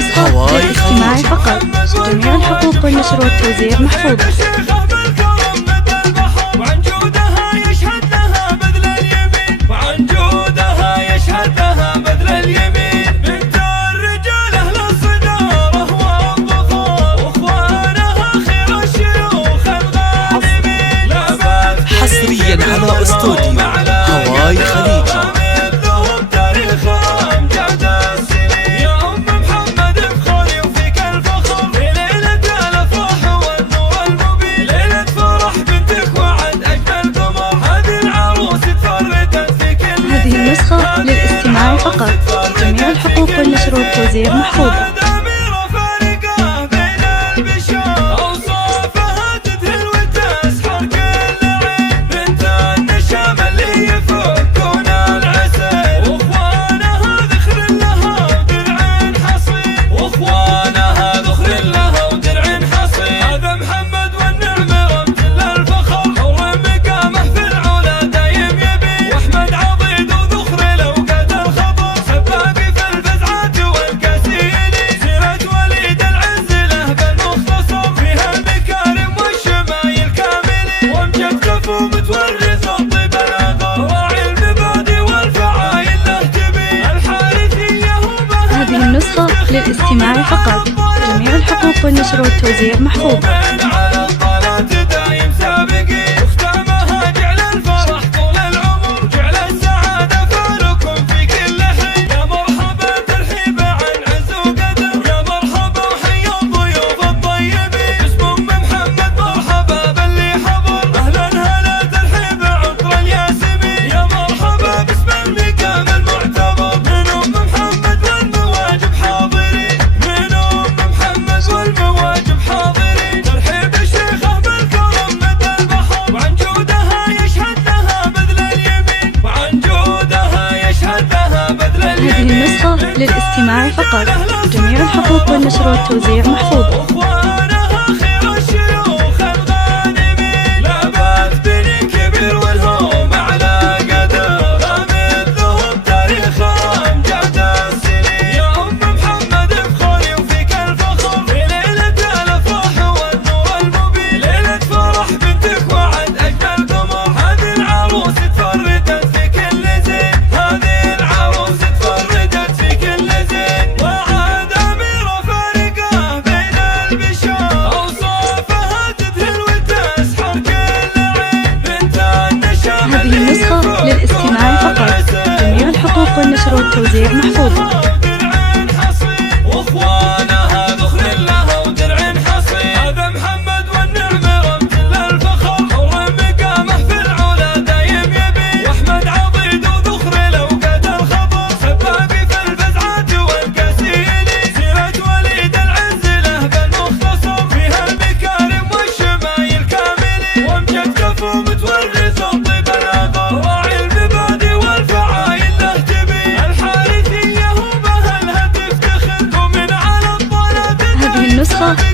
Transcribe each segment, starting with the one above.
النسخة للاستماع فقط. جميع الحقوق والنشر والتوزيع محفوظة. حصريا على استوديو هواي خليجي. هذه النسخة للاستماع فقط. جميع الحقوق والنشر والتوزيع محفوظة. هذه النسخة للاستماع فقط. جميع الحقوق والنشر والتوزيع محفوظة. هذه النسخة للاستماع فقط. جميع الحقوق والنشر والتوزيع محفوظة. هذه النسخة للاستماع فقط. جميع الحقوق والنشر والتوزيع محفوظة.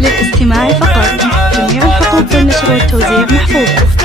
للاستماع فقط. جميع الحقوق والنشر والتوزيع محفوظة.